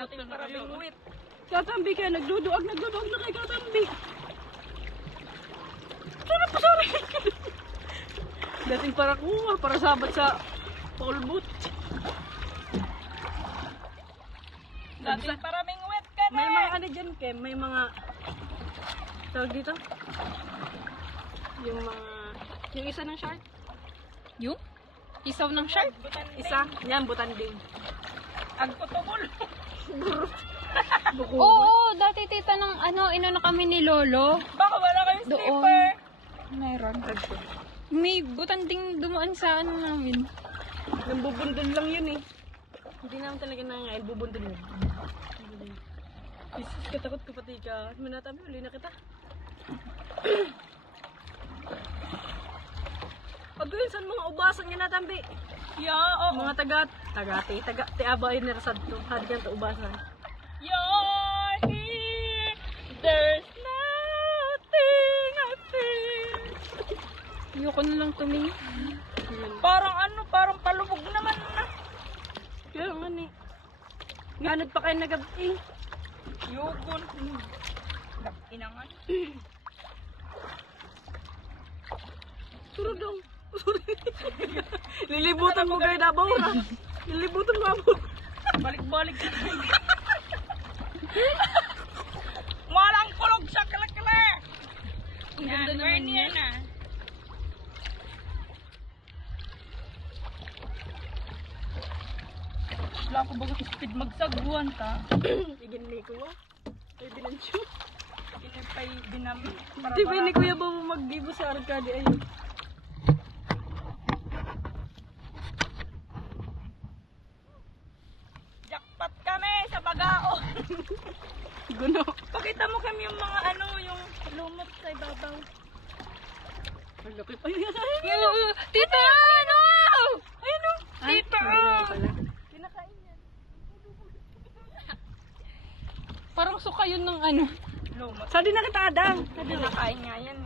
Dating maraming muwit. Katambi kayo, nagduduag, nagduduag na kay katambi. Sarap pa sorry. Dating para kuha, para sabat sa polbut. Dating maraming muwit ka na. May mga ano dyan, Kem, may mga, tawag dito? Yung mga, yung isa ng shark. Yung? Isaw ng shark? Isa, yan, butanding. Agputubol. Buko. Oo, dati tita ng ano, ino na kami ni Lolo. Baka wala kayong Doon. slipper. Meron. May butanding dumaan sa ano namin. Nang bubundol lang yun eh. Hindi naman talaga nangail, bubundol yun. Isis, katakot ko pati ka. Manatabi, uli na kita. Pag yun, saan mga ubasan nga natambi? Yeah, oo. Mga taga, taga, te, taga, te aba ay narasad to. Had yan to ubasan. You're here. There's nothing I feel. Ayoko na lang tumingin. Yun. Parang ano, parang palubog naman na. Kaya nga ni. Nganod pa kayo nagabi. Yugon. Inangan. Suro dong. Lilibutan mo kayo na bawra. Lilibutan mo ako. Balik-balik ka Walang kulog sa kalakala. Ang ganda naman niya. yan ah. Wala ko baga speed magsagbuhan ka. Igin ni kuya. Ay binansyo. Inipay dinami. Di ba ni kuya ba mo magdibo sa arcade ay? Jackpot kami sa bagao. Guno. Pakita mo kami yung mga ano, yung lumot sa ibabaw. Ang laki pa yun. Tita, ano? ayun o. Tita! Kinakain yan. Parang suka yun ng ano. Lumot. Sa di na kita adang. Sabi nakain nga yan.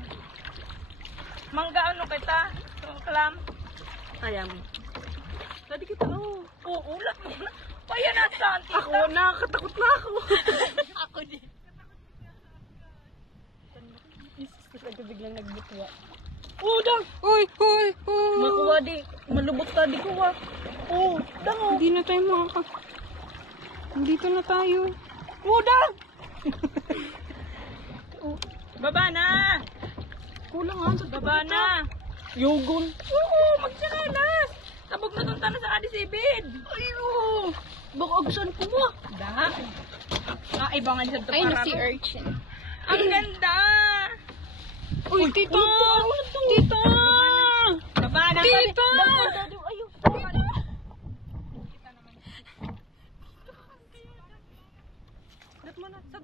Mangga ano kita? Yung kalam. Ayam. Sa di kita oh. Oo, ulat na. Kaya nasa tita. Ako na, katakot na ako. Ako din. Jesus, kasi biglang nagbutwa. Oh, dang! Uy, uy, uy. Makuha di, malubot ta di kuha. Oh, dang oh. Hindi na tayo makaka... Dito na tayo. Oh, dang! Baba na! Kulang nga sa Baba na! Yogon. Oo, magsakalas! Tabog na tong tanong sa kadisibid. Ayo! Baka agsan ko mo. Da. Ah, ibangan sa Ay, para si. Urchin. Ang ganda! Uy, tita! Tita! Baba na! Tita!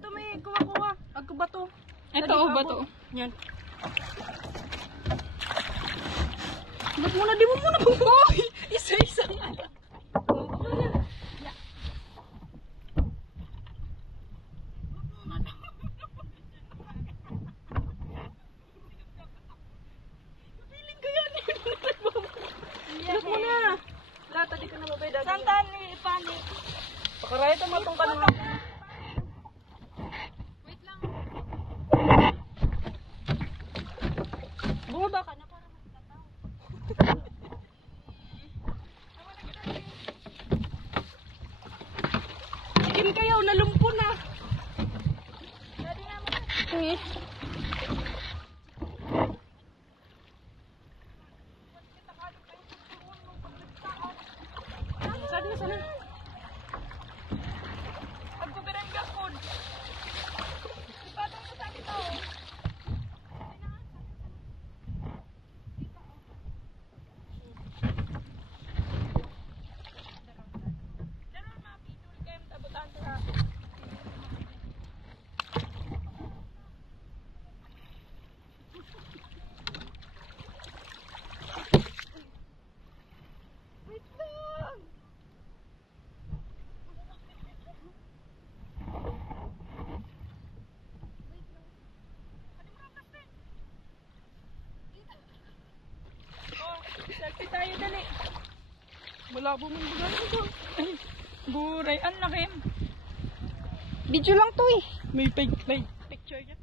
Sa may kuha-kuha. Agko ba to? Ito, oh, ba to? Yan. Dat mo na, di mo muna bumoy. Isa-isa nga. Dat mo na. Lata, di ka na mabay dati. Saan tayo ni Pani? Pakaraya ito matong ka na. Bumaba ka na para Chicken kayo, nalumpo na. Uy. Saan na, saan na? Pagkubiran ka po. Ipatong mo sa akin to. Daron na, pidul kayo, tabutan sa Wait lang! Oh, selfie tayo dali. Malabo yung bugan ito. Buray, ang lakim. Video lang to eh. May, pic- may picture niya.